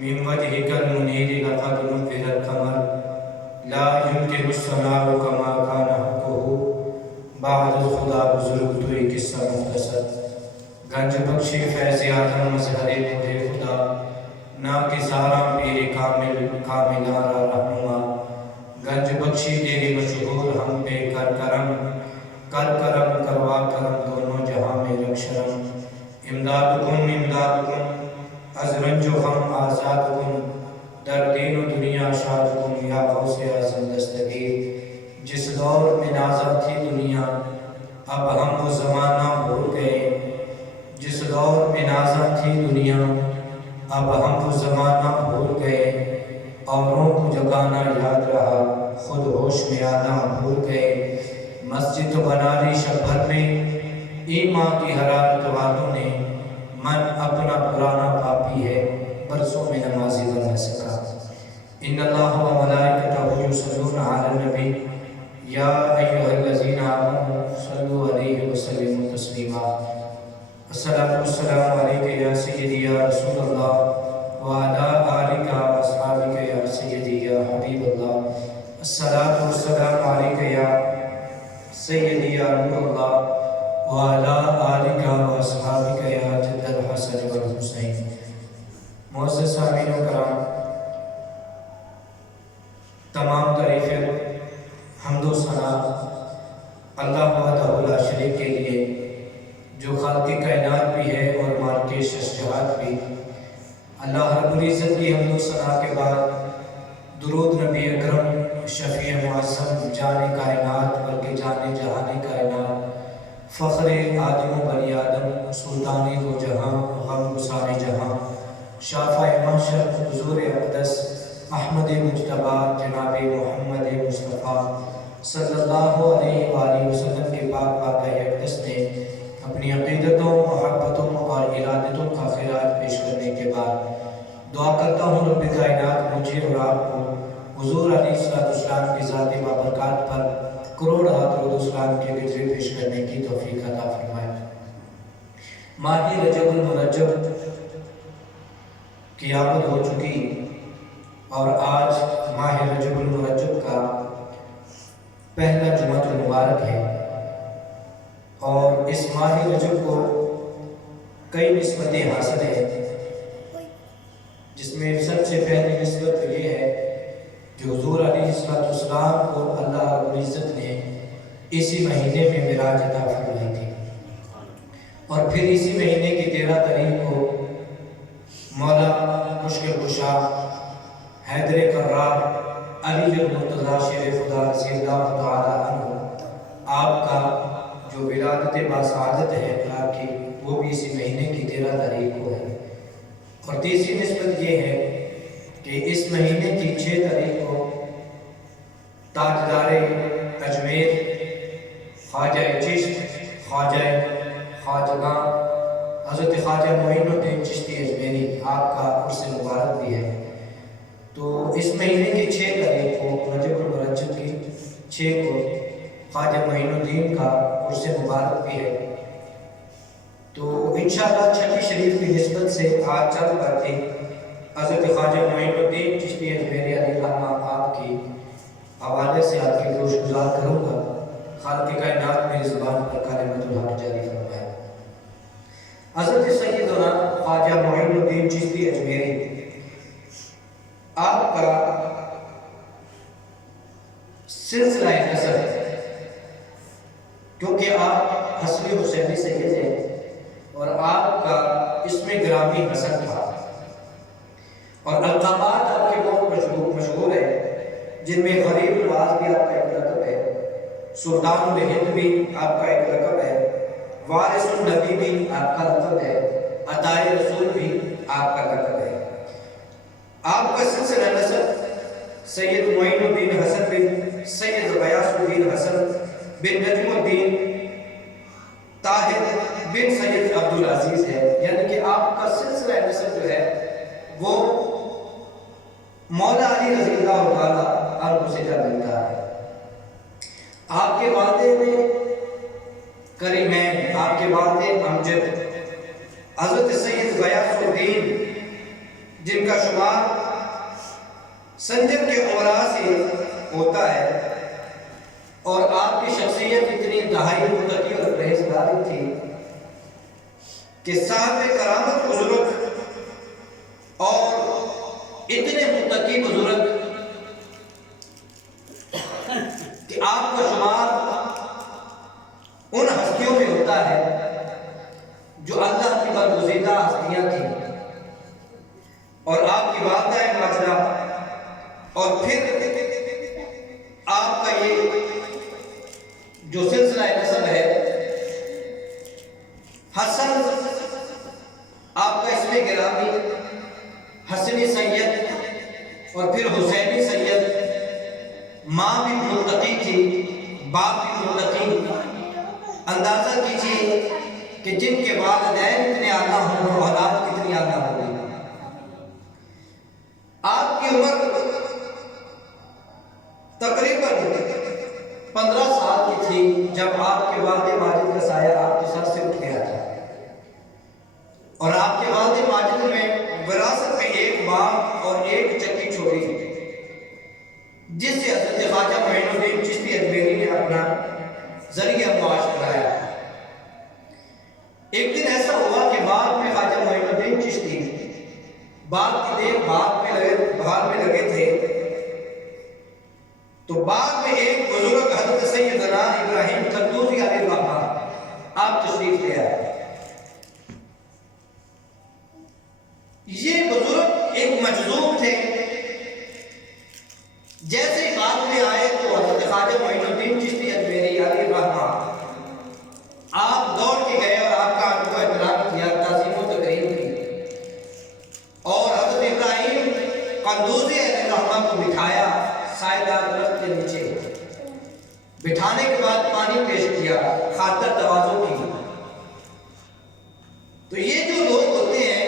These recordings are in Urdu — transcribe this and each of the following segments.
من وجهك المنير لقد نفذ القمر لا يمكن السماع كما كان حقه بعد الخدا بزرگ توئی قصہ مختصر گنج بخشی فیض آدم مظہر نور خدا نا کسارا پیر کامل کاملارا رہنما گنج بخشی تیری مشہور ہم پہ کر کرم کروا کرم دونوں جہاں میں رکھ شرم امدادکم از رنج و غم آزادکم در دین و دنیا شادکم یا غوث اعظم دستگیر جس دور میں نازا تھی دنیا اب ہم وہ زمانہ بھول گئے جس دور میں نازا تھی دنیا اب ہم وہ زمانہ بھول گئے اوروں کو جگانا یاد رہا خود ہوش میں آنا بھول گئے مسجد بنا لی شب بھر میں ایمان کی حرارت والوں نے من اپنا پرانا پاپی ہے برسوں میں نمازی بن نہ سکا ان اللہ و ملائکتہ یصلون علی النبی یا ایھا الذین آمنوا صلوا علیہ وسلموا تسلیما الصلاۃ والسلام علیک یا سیدی یا رسول اللہ وعلی آلک و اصحابک یا سیدی یا حبیب اللہ الصلاۃ والسلام علیک یا سیدی یا نور اللہ وعلی آلک و اصحابک یا جد الحسن والحسین معزز سامعین و کرام تمام تعریفیں حمد و ثنا اللہ وحدہ لا شریک کے لیے جو خالق کائنات بھی ہے اور مالک شجاعت بھی اللہ رب العزت کی حمد و ثنا کے بعد درود نبی اکرم شفیع معظم جان کائنات بلکہ جان جہان کائنات فخر آدم و بنی آدم سلطان دو جہاں غم گسار جہاں شافع محشر حضور اقدس احمد مجتبی جناب محمد مصطفیٰ صلی اللہ علیہ وآلہ وسلم کے پاک اقدس نے اپنی عقیدتوں محبتوں اور ارادتوں کا خراج پیش کرنے کے بعد دعا کرتا ہوں رب کائنات مجھے اور آپ کو حضور علیہ السلام کی ذاتی بابرکات پر کروڑ ہاتھ درود و سلام کے گجرے پیش کرنے کی توفیق عطا فرمائے۔ ماہ رجب المرجب کی آمد ہو چکی اور آج ماہ رجب المرجب کا پہلا جمعہ المبارک ہے اور اس ماہ رجب کو کئی نسبتیں حاصل ہیں جس میں سب سے پہلی نسبت یہ ہے کہ حضور علیہ السلام کو اللہ رب العزت نے اسی مہینے میں معراج عطا فرمائی تھی اور پھر اسی مہینے کی 13 تاریخ کو مولا مشکل کشا حیدر کرار علی المرتضیٰ شیر خدا رضی اللہ تعالی عنہ آپ کا جو ولادت باسعادت ہے آپ کی وہ بھی اسی مہینے کی 13 تاریخ کو ہے اور تیسری نسبت یہ ہے کہ اس مہینے کی 6 تاریخ کو تاجدار اجمیر خواجہ چشت خواجگاں حضرت خواجہ معین الدین چشتی اجمیری آپ کا عرس مبارک بھی ہے تو اس مہینے کی 6 تاریخ کو رجب المرجب کی 6 کو خواجہ معین الدین کا عرس مبارک بھی ہے تو انشاءاللہ چھٹی شریف کی نسبت سے آج چند باتیں حضرت خواجہ معین الدین چشتی اجمیری علیہ الرحمہ آپ کی حوالے سے آپ کی گوش گزار کروں گا خالق کائنات میری زبان پر کلمۃ الحق جاری فرمائے۔ حضرت سیدنا خواجہ معین الدین چشتی اجمیری آپ کا سلسلہ نسب ہے کیونکہ آپ حسنی حسینی سید ہیں اور آپ کا اسم گرامی حسن تھا اور القابات آپ کے بہت مشہور ہیں جن میں غریب الواز بھی آپ کا ایک لقب ہے، سلطان الہند بھی آپ کا ایک لقب ہے، وارث النبی بھی آپ کا لقب ہے، عطائے رسول بھی آپ کا لقب ہے۔ آپ کا سلسلہ نسب سید معین الدین حسن بن سید غیاث الدین حسن بن نجم الدین طاہر بن سید عبدالعزیز ہے، یعنی کہ آپ کا سلسلہ نسب جو ہے وہ مولا علی رضی اللہ تعالیٰ عنہ سے جا ملتا ہے۔ آپ کے والد کریمین، آپ کے والد امجد حضرت سید غیاث الدین جن کا شمار سنجر کے عمراء سے ہوتا ہے، اور آپ کی شخصیت اتنی انتہائی متقی اور پرہیزگاری تھی کہ صاحب کرامت بزرگ اور اتنے متقی بزرگ کہ آپ کا شمار ان ہستیوں میں ہوتا ہے جو اللہ کی برگزیدہ ہستیاں تھیں، اور آپ کی والدہ ماجرہ، اور پھر آپ کا یہ جو سلسلہ نسب ہے، حسن آپ کا اسم گرامی حسنی سید اور پھر حسینی سید، ماں بھی متقی تھی، باپ بھی متقی۔ اندازہ کیجیے کہ جن کے والدین اتنے اعلیٰ ہوں تو اولاد کتنی اعلیٰ ہوگی۔ آپ کی عمر تقریباً 15 سال کی تھی جب آپ کے والد ماجد کا سایہ آپ کے سر سے اٹھ گیا تھا، اور آپ کے والد ماجد میں وراثت میں ایک باغ اور ایک چکی چھوڑی، جس سے حضرت خواجہ معین الدین چشتی اجمیری نے اپنا ذریعہ معاش کرایا۔ ایک دن ایسا ہوا کہ باغ میں خواجہ معین الدین چشتی باغ کی دیکھ بھال میں لگے تھے، تو باغ میں ایک بزرگ حضرت سیدنا ابراہیم قندوزی علیہ الرحمہ آپ تشریف لے آئے۔ یہ بزرگ ایک مجذوب تھے، جیسے باغ میں آئے تو حضرت خواجہ معین الدین چشتی اجمیری علیہ الرحمہ آپ دوڑ کے گئے اور آپ کا ان کو احترام کیا، تعظیم و تکریم کی، اور حضرت ابراہیم قندوزی علیہ الرحمہ کو بٹھایا سائے دار درخت کے نیچے۔ بٹھانے کے بعد پانی پیش کیا، خاطر تواضع کی۔ تو یہ جو لوگ ہوتے ہیں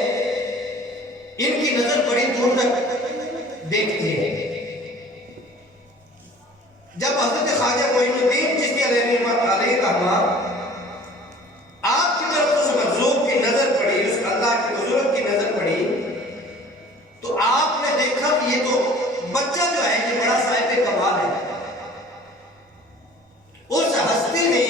ان کی نظر بڑی دور تک دیکھتی ہے۔ جب حضرت خواجہ معین الدین چشتی علیہ الرحمہ آپ کی طرف اس مجذوب کی نظر پڑی، اس اللہ کے بزرگ کی نظر پڑی، تو آپ نے دیکھا کہ یہ تو بچہ جو ہے یہ بڑا صاحب کمال ہے۔ اس ہستی نے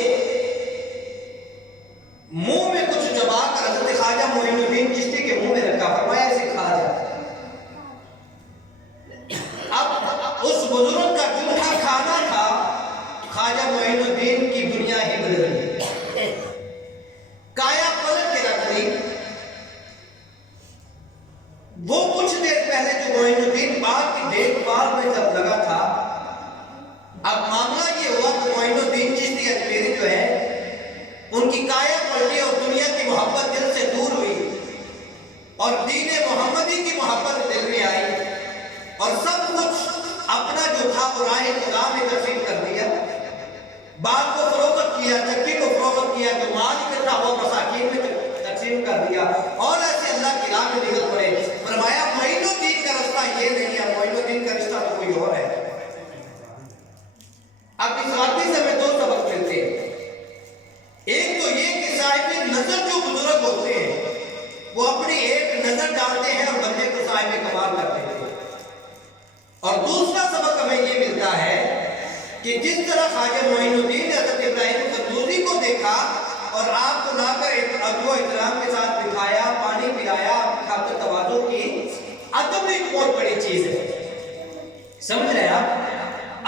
منہ میں کچھ چبا کر حضرت خواجہ معین الدین چشتی کے منہ میں رکھا، فرمایا اسے کھا جا۔ اب اس بزرگ کا جھوٹا کھانا تھا، خواجہ معین الدین کی دنیا ہی بدل گئی، کایا پلٹ کے رکھ دی۔ وہ کچھ دیر پہلے جو معین الدین باغ کی دیکھ بھال میں جب لگا تھا، اب معاملہ یہ ہوا کہ معین الدین چشتی اجمیری جو ہے ان کی کایا پلٹی اور دنیا کی محبت دل سے دور ہوئی، اور دین محمدی کی محبت دل میں آئی، اور سب کچھ اپنا جو تھا وہ راہ خدا میں تقسیم کر دیا۔ باغ کو فروخت کیا، چکی کو فروخت کیا، جو مال اکٹھا ہوا مساکین میں تقسیم کر دیا، اور ایسے اللہ کی راہ میں نکل پڑے۔ فرمایا معین الدین کا رشتہ یہ نہیں ہے، معین الدین کا رشتہ تو کوئی اور ہے۔ اب اس واقعے سے ہمیں دو سبق ملتے ہیں۔ ایک تو یہ کہ صاحب نظر جو بزرگ ہوتے ہیں وہ اپنی ایک نظر ڈالتے ہیں اور بندے کو صاحب کمال کرتے ہیں۔ اور دوسرا سبق ہمیں یہ ملتا ہے کہ جس طرح خواجہ معین الدین نے حضرت ابراہیم قندوزی کو دیکھا اور آپ کو لا کر ادب و احترام کے ساتھ بٹھایا، پانی پلایا، خاطر تواضع کی، ادب ایک بہت بڑی چیز ہے۔ سمجھ رہے ہیں آپ؟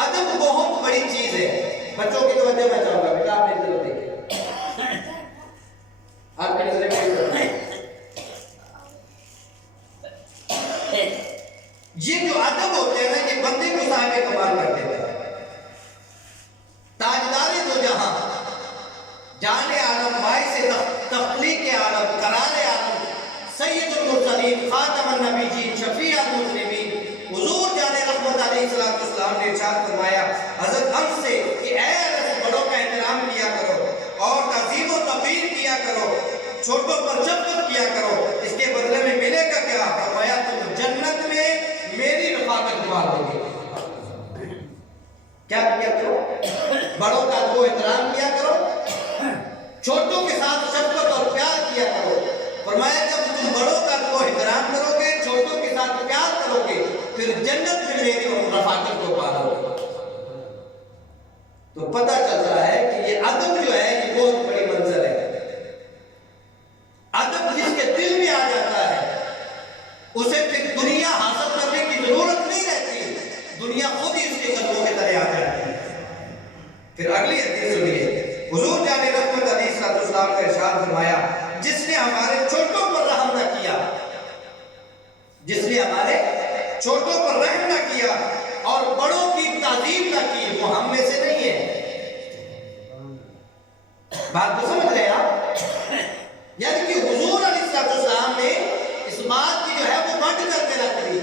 ادب بہت بڑی چیز ہے۔ بچوں کی توجہ میں چاہوں گا، بیٹا آپ میری طرف دیکھیں، آپ کی نظریں میری طرف دیکھیں۔ یہ جو ادب ہوتے ہیں نا، یہ بندے کو صاحب کمال کر دیتے ہیں۔ تاجدار دو جہاں، جان عالم، باعث تخلیق عالم، قرار عالم، سید المرسلین، خاتم النبیین، شفیع المذنبین، حضور جان رحمت علیہ السلام نے ارشاد فرمایا حضرت انس سے کہ اے انس، بڑوں کا احترام کیا کرو اور تعظیم و توقیر کیا کرو، چھوٹوں پر شفقت کیا کرو، اس کے بدلے میں ملے گا کیا؟ فرمایا تم جنت میں میری رفاقت پاؤ گے۔ کیا کیا کرو؟ بڑوں کا ادب و احترام کیا کرو، چھوٹوں کے ساتھ شفقت اور پیار کیا کرو۔ فرمایا جب تم بڑوں کا ادب و احترام کرو گے، چھوٹوں کے تو پتہ چلتا ہے کہ یہ ادب جو ہے یہ بہت بڑی منزل ہے. ادب جس کے دل میں آ جاتا ہے اسے پھر دنیا حاصل کرنے کی ضرورت نہیں رہتی, دنیا خود ہی اس کے قدموں کے تلے آ جاتی ہے. پھر اگلی حدیث سنیے, حضور جان رحمت علیہ السلام کا ارشاد فرمایا, جس نے ہمارے چھوٹوں پر رحم نہ کیا, جس نے ہمارے چھوٹوں پر رحم نہ کیا اور بڑوں کی تعظیم نہ کی وہ ہم میں سے نہیں ہے. بات کو سمجھ رہے آپ؟ یعنی کہ حضور علیہ السلام نے اس بات کی جو ہے وہ بانٹ کر کے رکھ دی.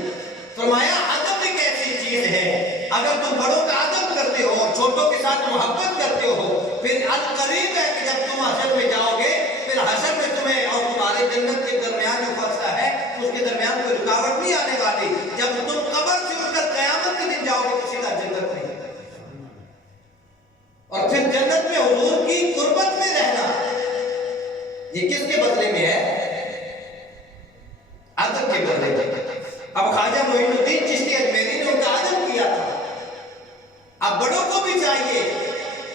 فرمایا ادب ایک ایسی چیز ہے, اگر تم بڑوں کا ادب کرتے ہو اور چھوٹوں کے ساتھ محبت کرتے ہو, پھر القریب ہے کہ جب تم حشر میں جاؤ گے, پھر حشر میں تمہیں اور تمہارے جنت کے درمیان جو فاصلہ ہے اس کے درمیان کوئی رکاوٹ نہیں آنے والی. جب تم قبر سے اٹھ کر قیامت کے دن جاؤ گے تو سیدھا جنت میں, اور پھر جنت میں حضور کی قربت میں رہنا, یہ کس کے بدلے میں ہے؟ ادب کے بدلے میں. اب خواجہ معین الدین چشتی اجمیری نے ان کا ادب کیا تھا. اب بڑوں کو بھی چاہیے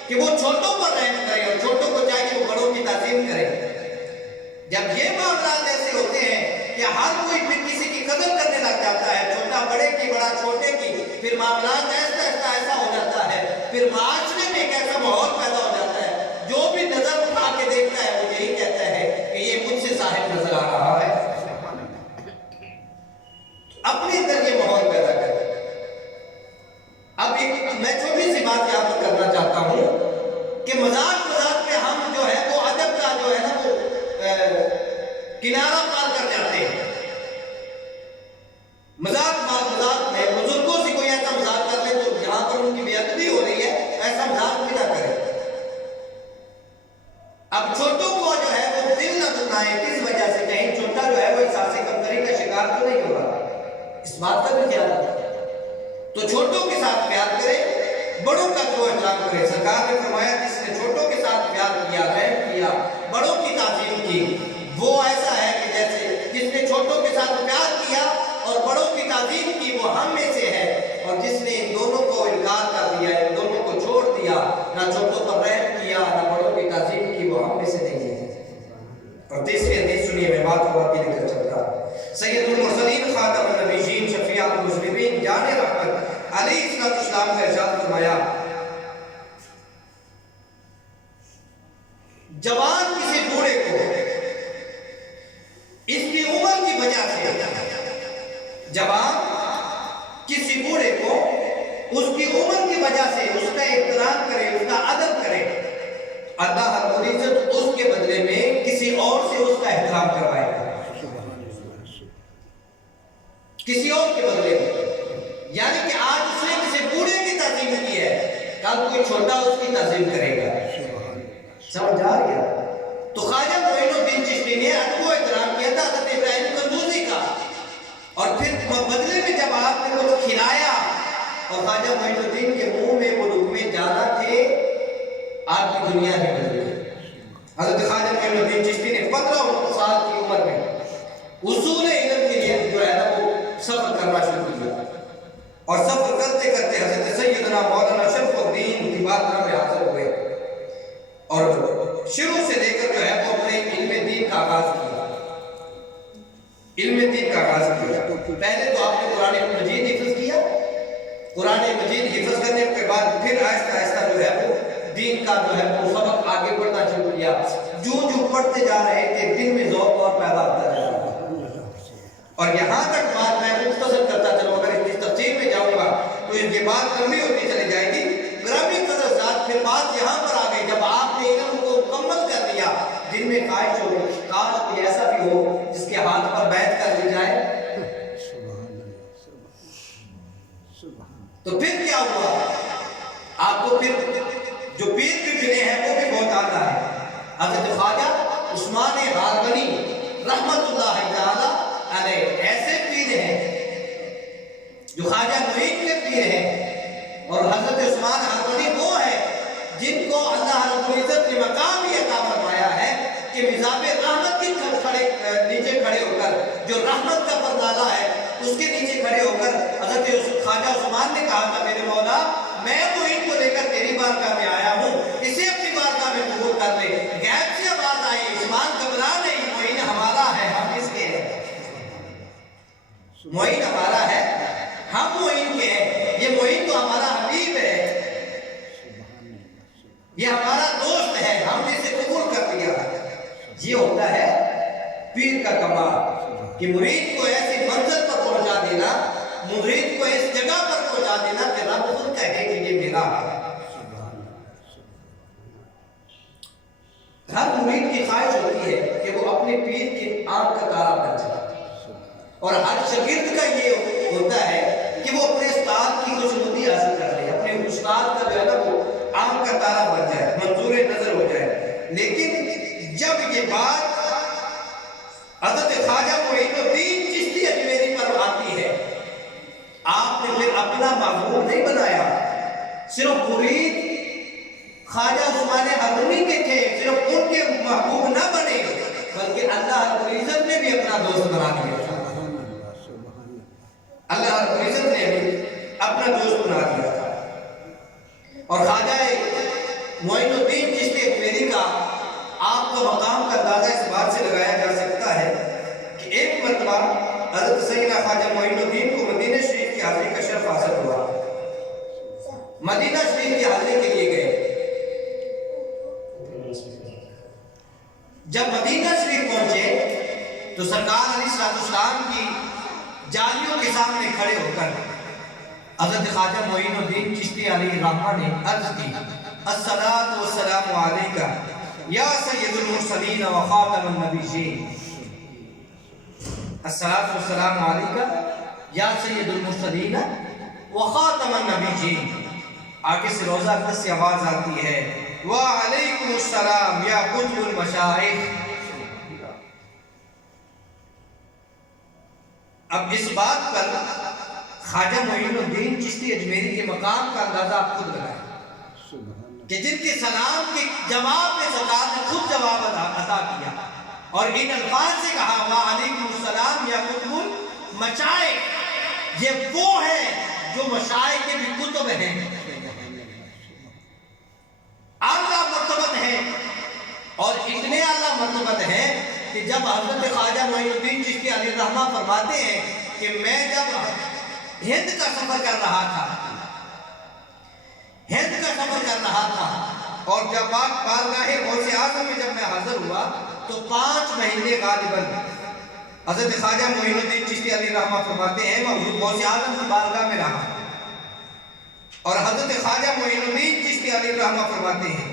کہ وہ چھوٹوں پر رحم کریں اور چھوٹوں کو چاہیے وہ بڑوں کی تعظیم کریں. جب یہ معاملات ایسے ہوتے ہیں کہ ہر کوئی پھر کسی کی قدر کرنے لگ جاتا ہے, چھوٹا بڑے کی بڑا چھوٹے کی, پھر معاملات ایسا ہو جاتا ہے, پھر معاشرے میں ایک ایسا ماحول پیدا ہو جاتا ہے, جو بھی نظر اٹھا کے دیکھتا ہے وہ یہی کہتا ہے کہ یہ مجھ سے صاحب نظر آ رہا ہے. اپنے اندر یہ ماحول پیدا کرے. اب میں چھوٹی سی بات یہاں پر کرنا چاہتا ہوں کہ مذاق پہ ہم جو ہے وہ ادب کا جو ہے نا وہ کنارہ پار کر جاتے ہیں. مذاق میں بزرگوں سے کوئی ایسا مذاق کر لے تو جہاں پر ان کی بے ادبی ہو رہی ہے ایسا مذاق بھی نہ کرے. اب چھوٹوں کو جو ہے وہ دل نہ دکھائیں, کس وجہ سے, کہیں چھوٹا جو ہے وہ احساس کمتری کا شکار تو نہیں ہو رہا, اس بات کا بھی خیال رکھیں. تو چھوٹوں کے ساتھ پیار کرے, بڑوں کا جو احترام کرے. سرکار نے فرمایا جس نے چھوٹوں کے ساتھ پیار کیا, رحم کیا, بڑوں کی تعظیم کی, وہ ایسا ہے کہ جیسے جس نے چھوٹوں کے ساتھ پیار کیا اور بڑوں کی تعظیم کی وہ ہم میں سے ہے, اور جس نے ان دونوں کو انکار کر دیا, ان دونوں کو چھوڑ دیا, نہ چھوٹوں پر رحم کیا نہ بڑوں کی تعظیم کی, وہ ہم میں سے نہیں ہے. اور تیسری حدیث سنیے, میں بات کو آگے لے کر چلتا. سید المرسلین خاتم النبیین شفیع المذنبین جان رحمت علیہ السلام کا ارشاد فرمایا, جوان کسی بوڑھے کو اس کی عمر کی وجہ سے, جوان کسی بوڑھے کو اس کی عمر کی وجہ سے اس کا احترام کرے, اس کا ادب کرے, اللہ رب العزت اس کے بدلے میں کسی اور سے اس کا احترام کروائے گا, کسی اور کے بدلے میں. یعنی کہ آج اس نے کسی بوڑھے کی تعظیم کی ہے, کل کوئی چھوٹا اس کی تعظیم کرے گا. سمجھ آ رہی ہے؟ تو خواجہ معین الدین چشتی نے ادب و احترام کیا تھا حضرت ابراہیم قندوزی کا, اور پھر بدلے میں جب آپ نے کچھ کھلایا اور خواجہ معین الدین کے منہ میں وہ لقمے زیادہ تھے, آپ کی دنیا ہی بدل گئی. حضرت خواجہ معین الدین چشتی نے 15 سال کی عمر میں اصول علم کے لیے جو ہے نا وہ سفر کرنا شروع کیا, اور سفر کرتے کرتے حضرت سیدنا مولانا شرف الدین کی بارگاہ میں حاضر ہوئے, اور شروع سے لے کر جو ہے وہ اپنے علم دین کا آغاز کیا. علم دین کا آغاز کیا. پہلے تو آپ نے قرآن مجید حفظ کیا, قرآن مجید حفظ کرنے کے بعد پھر آہستہ آہستہ جو ہے وہ دین کا جو ہے وہ سبق آگے بڑھنا شروع کیا. جو پڑھتے جا رہے تھے دل میں ذوق اور پیدا ہوتا جا رہا. اور یہاں تک بات میں مختصر کرتا چلوں, اگر اس تفصیل میں جاؤں گا تو یہ بات لمبی ہوتی چلی جائے گی. گرامی قدر ذات پھر بات یہاں پر آ گئی, جب آپ نے علم کو مکمل کر لیا, دل میں خواہش ہو گئی کاش کوئی ایسا بھی ہو جس کے ہاتھ پر بیعت کر لی جائے. تو پھر کیا ہوا, آپ کو پھر جو پیر بھی ملے ہیں وہ بھی بہت اعلیٰ ہے. حضرت خواجہ عثمان ہارونی رحمت اللہ تعالی علیہ ایسے پیر ہیں جو خواجہ معین کے پیر ہیں, اور حضرت عثمان ہارونی وہ ہے جن کو اللہ رب العزت نے مقام یہ عطا فرمایا ہے کہ مزاب رحمت کے نیچے کھڑے ہو کر, جو رحمت کا پردالا ہے اس کے نیچے کھڑے ہو کر حضرت خواجہ عثمان نے کہا تھا, میرے مولا میں معین کو لے کر تیری بارگاہ میں آیا ہوں، اسے اپنی بارگاہ میں قبول کر لے۔ غیب سے آواز آئی، عثمان گھبرا نہیں، معین ہمارا ہے، ہم اس کے ہیں۔ معین ہمارا ہے، ہم معین کے ہیں۔ یہ معین تو ہمارا حبیب ہے، یہ ہمارا دوست ہے، ہم نے اسے قبول کر لیا۔ یہ ہوتا ہے پیر کا کمال کہ مرید کو ایسی منزل پر پہنچا دینا، مرید کو اس جگہ پر پہنچا دینا کہ رب خود کہے کہ یہ میرا ہے۔ ہر مرید کی خواہش ہوتی ہے کہ وہ اپنے پیر کی آنکھ کا تارا بن جائے، اور ہر شاگرد کا یہ ہوتا ہے کہ وہ اپنے استاد کی خوشنودی حاصل کر لے، اپنے استاد کا جو ہے نا وہ آنکھ کا تارا بن جائے، منظور نظر ہو جائے۔ لیکن جب یہ بات حضرت خواجہ معین الدین چشتی اجمیری پر آتی ہے، آپ نے پھر اپنا محبوب نہیں بنایا، صرف مرید خواجہ عثمان حرونی کے تھے، صرف ان کے محبوب نہ بنے، بلکہ اللہ رب العزت نے بھی اپنا دوست بنا دیا۔ اللہ رب العزت نے بھی اپنا دوست بنا دیا تھا۔ اور خواجہ معین الدین چشتی اجمیری کا آپ کو مقام کا اندازہ اس بات سے لگایا جا سکتا ہے کہ ایک مرتبہ حضرت سیدنا خواجہ معین الدین کو مدینہ شریف کی حاضری کا شرف حاصل ہوا۔ مدینہ شریف کی حاضری کے لیے گئے۔ جب مدینہ شریف پہنچے تو سرکار علیہ السلام کی جالیوں کے سامنے کھڑے ہو کر حضرت خواجہ معین الدین چشتی علیہ الرحمہ نے عرض کی، الصلاۃ والسلام علیکہ یا سید المرسلین و خاتم النبیین، الصلاۃ والسلام علیکہ یا سید المرسلین و خاتم النبیین۔ آگے سے روزہ اقدس سے آواز آتی ہے، وعلیکم السلام یا قطب المشائخ۔ اب اس بات پر خواجہ معین الدین چشتی اجمیری کے مقام کا اندازہ آپ خود لگائیں کہ جن کے سلام کے جواب میں سرکار نے خود جواب عطا کیا اور ان الفاظ سے کہا، وعلیکم السلام یا قطب المشائخ۔ یہ وہ ہے جو مشائخ کے بھی کتب ہیں، اعلیٰ مرتبت ہیں، اور اتنے اعلیٰ مرتبت ہیں کہ جب حضرت خواجہ معین الدین چشتی علیہ الرحمہ فرماتے ہیں کہ میں جب ہند کا سفر کر رہا تھا اور جب بارگاہ غوث اعظم میں جب میں حاضر ہوا تو 5 مہینے غالباً حضرت خواجہ معین الدین چشتی علیہ الرحمہ فرماتے ہیں میں حضور غوث اعظم کی بارگاہ میں رہا، اور حضرت خواجہ معین الدین چشتی علیہ الرحمہ فرماتے ہیں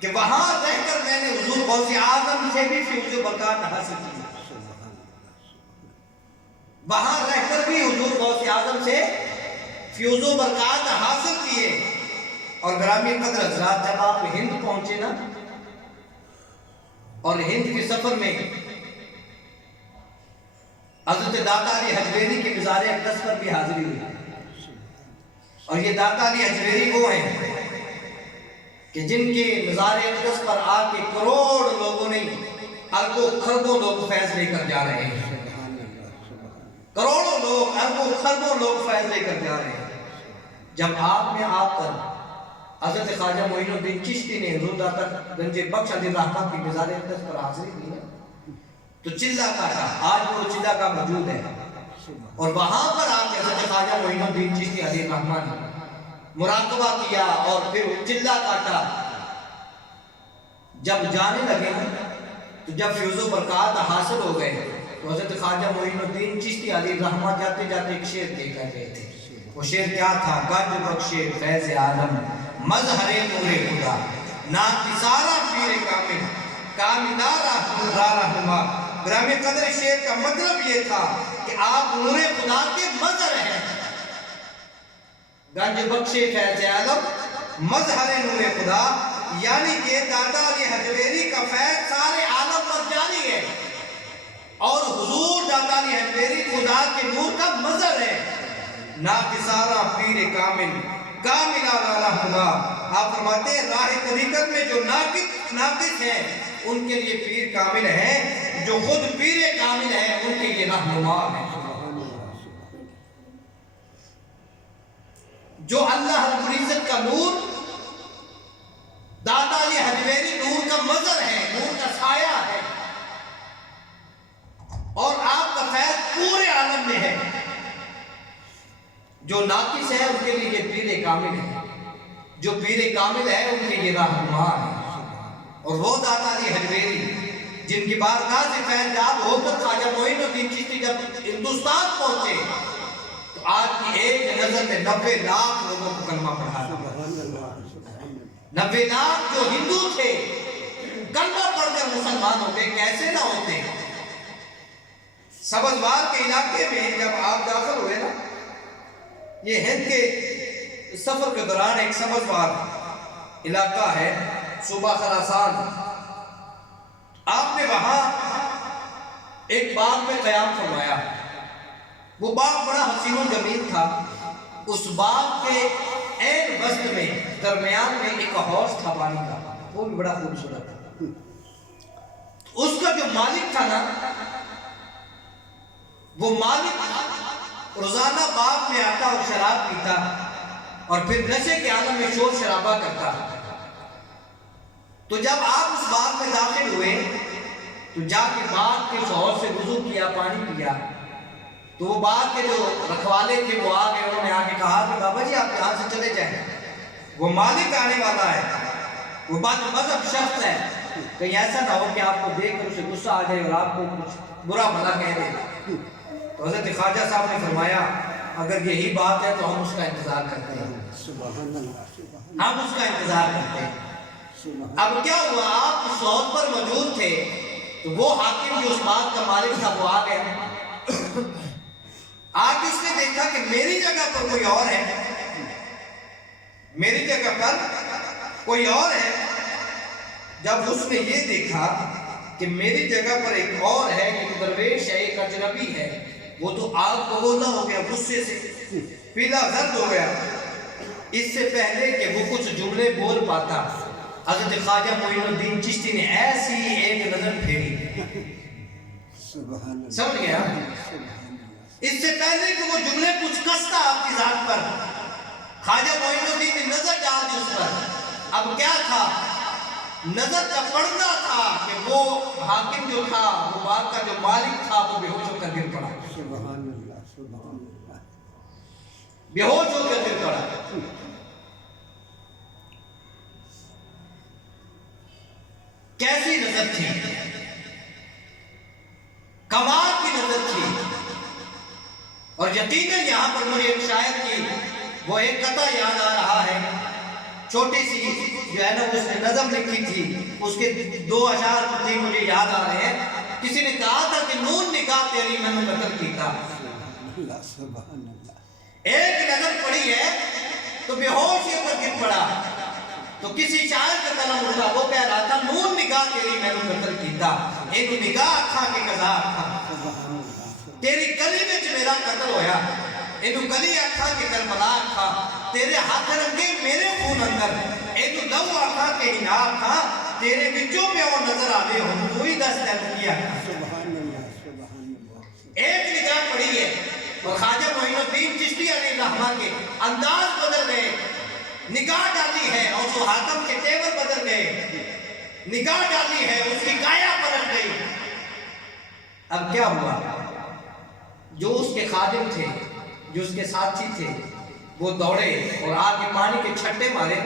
کہ وہاں رہ کر میں نے حضور غوث اعظم سے بھی فیض و برکات حاصل کی، وہاں رہ کر بھی حضور غوث اعظم سے فیض و برکات حاصل کیے۔ اور گرامی قدر حضرات، جب آپ ہند پہنچے نا، اور ہند کے سفر میں حضرت داتا علی حجویری کی مزار اقدس پر بھی حاضری ہوئی، اور یہ داتا علی حجویری وہ ہیں کہ جن کے مزار اقدس پر آ کے کروڑ لوگوں نے، اربوں خربوں لوگ فیض لے کر جا رہے ہیں، کروڑوں لوگ، اربوں خربوں لوگ فیض لے کر جا رہے ہیں۔ جب آپ نے آ کر حضرت خواجہ معین الدین چشتی نے حضور داتا گنج بخش علیہ الرحمہ کی مزار اقدس پر حاضری دی تو چلہ کاٹا، آج وہ چلہ کا موجود ہے، اور وہاں پر آ کے حضرت خواجہ معین الدین چشتی علیہ الرحمہ نے مراقبہ کیا اور پھر چلہ کاٹا۔ جب جانے لگے تو جب فیض و برکات حاصل ہو گئے تو حضرت خواجہ معین الدین چشتی علیہ الرحمہ جاتے جاتے ایک شعر دے کر گئے تھے۔ وہ شعر کیا تھا؟ گنج بخش فیض عالم مظہر نور خدا، ناکسارہ پیر کامل کاملارہ رہنما۔ گرامی قدر شعر کا مطلب یہ تھا کہ آپ نور خدا کے مظہر ہیں، گنج بخش فیض عالم مظہر نور خدا، یعنی کہ داتا علی حجویری کا فیض سارے عالم پر جاری ہے، اور حضور داتا علی حجویری خدا کے نور کا مظہر ہے، ناکسارہ پیر کامل کاملارہ رہنما۔ آپ فرماتے ہیں راہ طریقت میں جو ناقص ہیں ان کے لیے پیر کامل ہیں، جو خود پیر کامل ہیں ان کے لیے رہنما ہیں۔ جو اللہ رب العزت کا نور، داتا علی حجویری نور کا مظہر ہے، نور کا سایہ ہے، اور آپ کا فیض پورے عالم میں ہے۔ جو ناقص ہے ان کے لیے یہ پیر کامل ہے، جو پیر کامل ہے ان کے یہ رہنما ہے، اور وہ داتا علی حجویری جن کی بارگاہ سے فیض یاب ہو کر خواجہ معین الدین چشتی جب ہندوستان پہنچے تو آج کی ایک نظر میں 90 لاکھ لوگوں کو کلمہ پڑھا دیا۔ 90 لاکھ جو ہندو تھے کلمہ پڑھ کر مسلمان ہو گئے، کیسے نہ ہوتے۔ سبزوار کے علاقے میں جب آپ داخل ہوئے نا، یہ ہند کے سفر کے دوران ایک سبزوار علاقہ ہے صوبہ خراسان، آپ نے وہاں ایک باغ میں قیام فرمایا۔ وہ باغ بڑا حسین و جمیل تھا۔ اس باغ کے عین وسط میں درمیان میں ایک حوض تھا پانی کا، وہ بھی بڑا خوبصورت تھا۔ اس کا جو مالک تھا نا، وہ مالک روزانہ باغ میں آتا اور شراب پیتا اور پھر نشے کے عالم میں شور شرابہ کرتا۔ تو جب آپ اس باغ میں داخل ہوئے تو جا کے باغ کے حوض سے وضو کیا، پانی پیا، تو وہ باغ کے جو رکھوالے تھے وہ آ گئے، انہوں نے آ کے کہا کہ بابا جی آپ یہاں سے چلے جائیں، وہ مالک آنے والا ہے، وہ بد مذہب شخص ہے، کہیں ایسا نہ ہو کہ آپ کو دیکھ کر اسے غصہ آ جائے اور آپ کو کچھ برا بھلا کہہ دے۔ تو حضرت خواجہ صاحب نے فرمایا اگر یہی بات ہے تو ہم اس کا انتظار کرتے ہیں، ہم اس کا انتظار کرتے ہیں۔ اب کیا ہوا، آپ اس حوض پر موجود تھے تو وہ حاکم جو اس بات کا مالک تھا وہ آ گیا۔ آج اس نے دیکھا کہ میری جگہ پر کوئی اور ہے، میری جگہ پر کوئی اور ہے۔ جب اس نے یہ دیکھا کہ میری جگہ پر ایک اور ہے، ایک درویش ہے، ایک اجنبی ہے، وہ تو آگ بگولا ہو گیا، غصے سے پیلا زرد ہو گیا۔ اس سے پہلے کہ وہ کچھ جملے بول پاتا، حضرت خواجہ معین الدین چشتی نے ایسی ایک نظر پھیری، سمجھ گیا؟ اس سے پہلے کہ وہ جملے کچھ کستا آپ کی ذات پر، خواجہ معین الدین نے نظر ڈال دی اس پر۔ اب کیا تھا، نظر کا پڑھنا تھا کہ وہ حاکم جو تھا، وہ باغ کا جو مالک تھا، وہ بے ہوش ہو کر گر پڑا، بے ہوش ہو کر گر پڑا۔ کیسی نظر تھی، کمال کی نظر تھی۔ اور یقیناً یہاں پر مجھے ایک شاعر کی وہ ایک قطع یاد آ رہا ہے، چھوٹی سی جو ہے نا اس نے نظم لکھی تھی، اس کے 2 اشعار تھی مجھے یاد آ رہے ہیں۔ کسی نے کہا تھا کہ نون نگاہ تیری میں نے قتل کیتا، ایک نظر پڑی ہے تو بے ہوش ہو کر گر پڑا۔ تو کسی شاعر کا قلم اٹھا، وہ کہہ رہا تھا نون نگاہ تیری میں نے قتل کیتا، ایک نگاہ کھا کے قضا تھا، تیری گلی میں جو میرا قتل ہویا، اینو گلی آکھا کے کربلا آکھا، تیرے ہاتھ رنگے میرے خون اندر، اینو لو آکھا کے ہنار تھا، تیرے بچوں پہ وہ نظر آلے ہوں، تو ہی دست ہے کیا۔ ایک نگاہ پڑی ہے اور خواجہ معین الدین چشتی علیہ الرحمہ کے انداز بدل گئے، نگاہ ڈالی ہے اور اس حاکم کے تیور بدل گئے، نگاہ ڈالی ہے اس کی کایا پلٹ گئی۔ اب کیا ہوا، جو اس کے خادم تھے، جو اس کے ساتھی تھے، وہ دوڑے اور آگے پانی کے چھٹے مارے،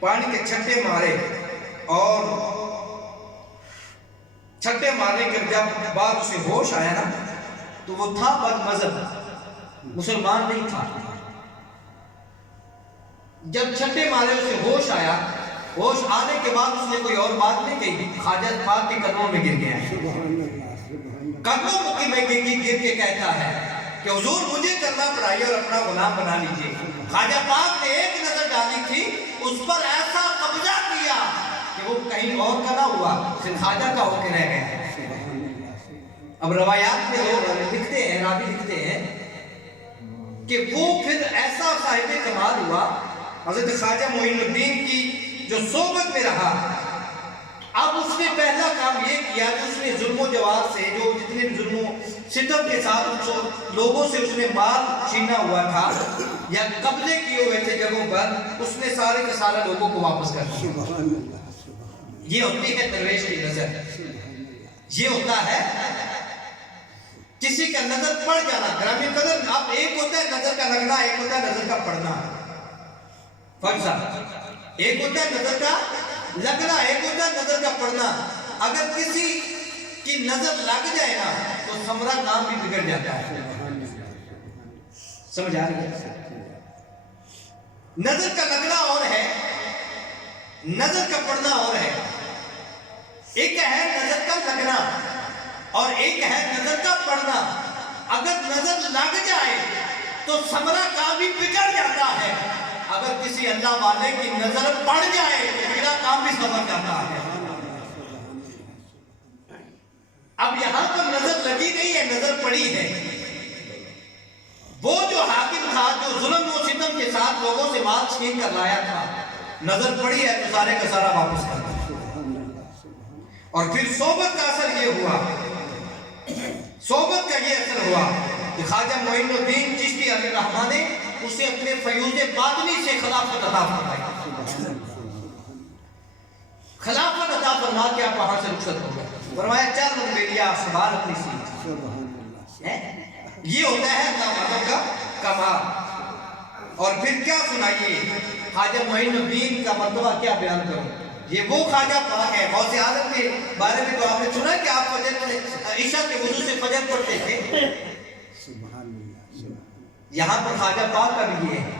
پانی کے چھٹے مارے، اور چھٹے مارنے کے جب بعد اسے ہوش آیا نا تو وہ تھا بد مذہب، مسلمان نہیں تھا۔ جب چھٹے مارے اسے ہوش آیا، ہوش آنے کے بعد اس نے کوئی اور بات نہیں کہی، خواجہ پاک کے قدموں میں گر گیا، قدموں میں گر کے کہتا ہے کہ حضور مجھے کرنا پڑھائی اور اپنا غلام بنا لیجئے۔ خواجہ پاک نے ایک نظر ڈالی تھی، اس پر ایسا قبضہ کیا کہ وہ کہیں اور کا نہ ہوا، صرف خواجہ کا ہو کے رہ گیا۔ اب روایات میں لوگ لکھتے ہیں، راوی لکھتے ہیں کہ وہ پھر ایسا صاحب کمال ہوا، حضرت خواجہ معین الدین کی جو صحبت میں رہا، اب اس نے پہلا کام یہ کیا کہ اس نے ظلم و جوار سے، جو جتنے بھی ظلم و ستم کے ساتھ لوگوں سے اس نے مال چھینا ہوا تھا یا قبضے کیے ہوئے تھے جگہوں پر، اس نے سارے کے سارے لوگوں کو واپس کر دیا۔ یہ ہوتی ہے درویش کی نظر، یہ ہوتا ہے کسی کا نظر پڑ جانا۔ گرامی قدر، اب ایک ہوتا ہے نظر کا لگنا، ایک ہوتا ہے نظر کا پڑنا۔ فرض ایک ہوتا ہے نظر کا لگنا، ایک ہوتا ہے نظر کا پڑنا۔ اگر کسی کی نظر لگ جائے نا تو ثمرہ کام بھی بگڑ جاتا ہے۔ سمجھ آ رہی ہے؟ نظر کا لگنا اور ہے، نظر کا پڑنا اور ہے۔ ایک ہے نظر کا لگنا اور ایک ہے نظر کا پڑنا۔ اگر نظر لگ جائے تو ثمرہ کام بھی بگڑ جاتا ہے، اگر کسی اللہ والے کی نظر پڑ جائے تو میرا کام بھی سمجھ جاتا ہے۔ اب یہاں پر نظر لگی نہیں ہے، نظر پڑی ہے۔ وہ جو حاکم تھا، جو ظلم و ستم کے ساتھ لوگوں سے مال چھین کر لایا تھا، نظر پڑی ہے تو سارے کا سارا واپس کر دیا۔ اور پھر صحبت کا اثر یہ ہوا، صحبت کا یہ اثر ہوا کہ خواجہ معین الدین چشتی علیہ الرحمہ نے اسے اپنے فیوز باطنی سے خلافت عطا فرمائی۔ خلافت عطا فرما کے آپ وہاں سے رخصت ہو گئے، فرمایا چل بیلیا سنبھال اپنی سیٹ۔ یہ ہوتا ہے اللہ والوں کا کمال۔ اور پھر کیا سنائیے، خواجہ معین الدین کا مرتبہ کیا بیان کروں۔ یہ وہ خواجہ پاک ہے، غوث اعظم کے بارے میں تو آپ نے سنا کہ آپ عشاء کے وضو سے فجر پڑھتے تھے۔ یہاں پر خواجہ پاک کا بھی یہ ہے،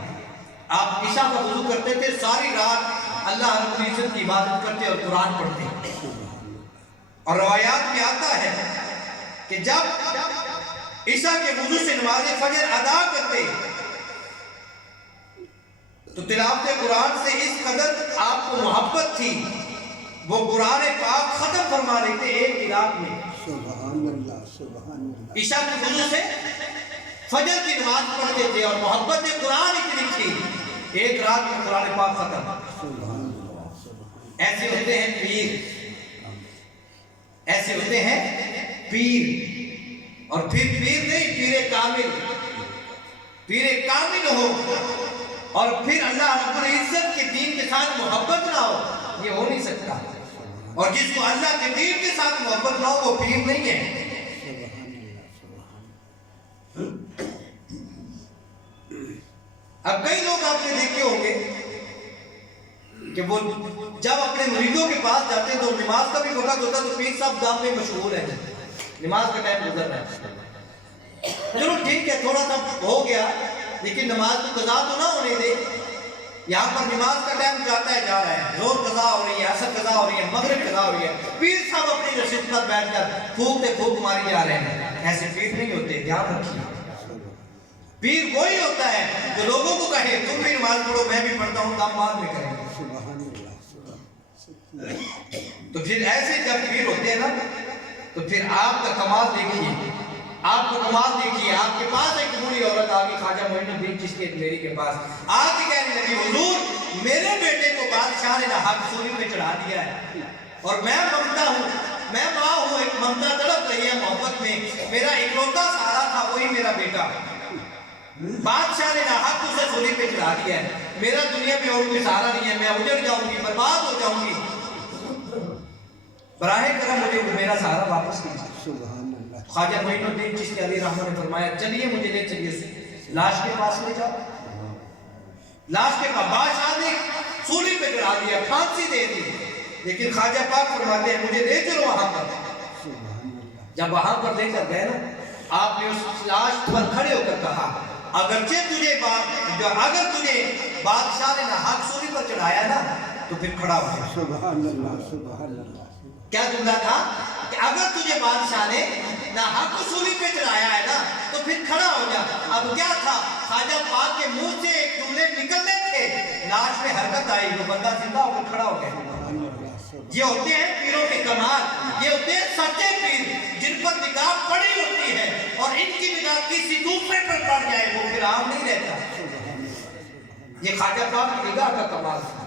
آپ عشاء کا وضو کرتے تھے، ساری رات اللہ رب العزت کی عبادت کرتے اور قرآن پڑھتے۔ اور روایات میں آتا ہے کہ جب عشاء کے وضو سے نماز فجر ادا کرتے تو تلاوت قرآن سے اس قدر آپ کو محبت تھی، وہ قرآن پاک ختم فرما لیتے ایک ہی رات میں۔ سبحان اللہ، سبحان اللہ۔ عشاء کے وضو سے فجر کی نماز پڑھتے تھے اور محبت قرآن اتنی تھی، ایک رات میں قرآن پاک ختم۔ سبحان اللہ، سبحان ایسے ہوتے ہیں پیر، ایسے ہوتے ہیں پیر۔ اور پھر پیر نہیں، پیر کامل، پیر کامل ہو اور پھر اللہ رب العزت کے دین کے ساتھ محبت نہ ہو، یہ ہو نہیں سکتا۔ اور جس کو اللہ کے دین کے ساتھ محبت نہ ہو وہ پیر نہیں ہے۔ اب کئی لوگ آپ نے دیکھے ہوں گے کہ وہ جب اپنے مریدوں کے پاس جاتے ہیں تو نماز کا بھی وقت ہوتا ہے تو پیر صاحب گام میں مشہور ہے، نماز کا ٹائم گزر رہا ہے، چلو ٹھیک ہے تھوڑا سا ہو گیا لیکن نماز کو قضا تو نہ ہونے دے۔ یہاں پر نماز کا ٹائم جاتا ہے جا رہا ہے، زور قضا ہو رہی ہے، عصر قضا ہو رہی ہے، مغرب قضا ہو رہی ہے، پیر صاحب اپنی نشست پر بیٹھ کر پھونکتے پھونک ماری جا رہے ہیں۔ ایسے پیر نہیں ہوتے، دھیان رکھیے۔ پیر وہی ہوتا ہے جو لوگوں کو کہے تم بھی نماز پڑھو میں بھی پڑھتا ہوں، کام بعد میں کریں گے۔ تو پھر ایسے جب پیر ہوتے ہیں نا تو پھر آپ کا کمال دیکھیے، آپ کو کمال دیکھیے۔ آپ کے پاس ایک بوڑھی عورت آگئی، خواجہ معین الدین چشتی میری کے پاس آ کے کہنے لگی حضور میرے بیٹے کو بادشاہ نے حق سوری پہ چڑھا دیا ہے اور میں ممتا ہوں، میں ماں ہوں، ایک ممتا تڑپ رہی ہے محبت میں، میرا اکلوتا سہارا تھا وہی میرا بیٹا، بادشاہ نے حق اسے سوری پہ چڑھا دیا ہے، میرا دنیا میں اور کوئی سہارا نہیں ہے، میں اجڑ جاؤں گی، برباد ہو جاؤں گی، براہ کرم مجھے میرا سہارا واپس کیجیے۔ خواجہ معین الدین چشتی علیہ الرحمہ نے فرمایا چلیے مجھے لے چلیے لاش کے پاس لے جاؤ۔ لاش کے پاس بادشاہ نے سولی پہ چڑھا دیا، پھانسی دے دی، لیکن خواجہ پاک فرماتے ہیں مجھے لے چلو وہاں پر۔ جب وہاں پر لے کر گئے نا آپ نے اس لاش پر کھڑے ہو کر کہا اگر تجھے بادشاہ نے حق سولی پر چڑھایا نا تو پھر کھڑا ہو جا۔ سبحان اللہ، سبحان اللہ۔ کیا جملہ تھا کہ اگر تجھے بادشاہ نے نہ حق سولی پہ چڑھایا ہے نا تو پھر کھڑا ہو جا۔ اب کیا تھا خواجہ پاک کے منہ سے ایک جملے نکلنے تھے، لاش میں حرکت آئی، وہ بندہ زندہ ہو کر کھڑا ہو گیا۔ یہ ہوتے ہیں پیروں کے کمال، یہ ہوتے ہیں سچے پیر جن پر نگاہ پڑی ہوتی ہے اور ان کی نگاہ کسی دوسرے پر پڑ جائے وہ پھر عام نہیں رہتا۔ یہ خواجہ پاک کی نگاہ کا کمال تھا،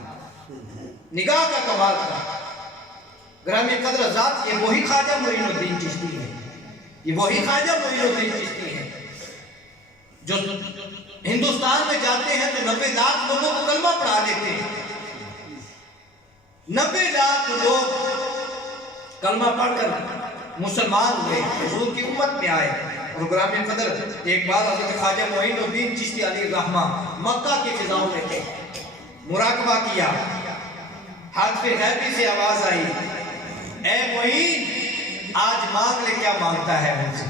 نگاہ کا کمال تھا۔ گرامی قدر حضرات، یہ وہی خواجہ معین الدین چشتی ہے، یہ وہی خواجہ معین الدین چشتی ہے جو ہندوستان میں جاتے ہیں تو 90 لاکھ لوگوں کو کلمہ پڑھا دیتے ہیں، 90 لاکھ لوگ کلمہ پڑھ کر مسلمان ہوئے، حضور کی امت میں آئے۔ اور گرامی قدر ایک بار حضرت خواجہ معین الدین چشتی علیہ الرحمہ مکہ کی فضاؤں میں تھے، مراقبہ کیا، حتف غیبی سے آواز آئی، اے معین آج مانگ لے کیا مانگتا ہے مجھ سے،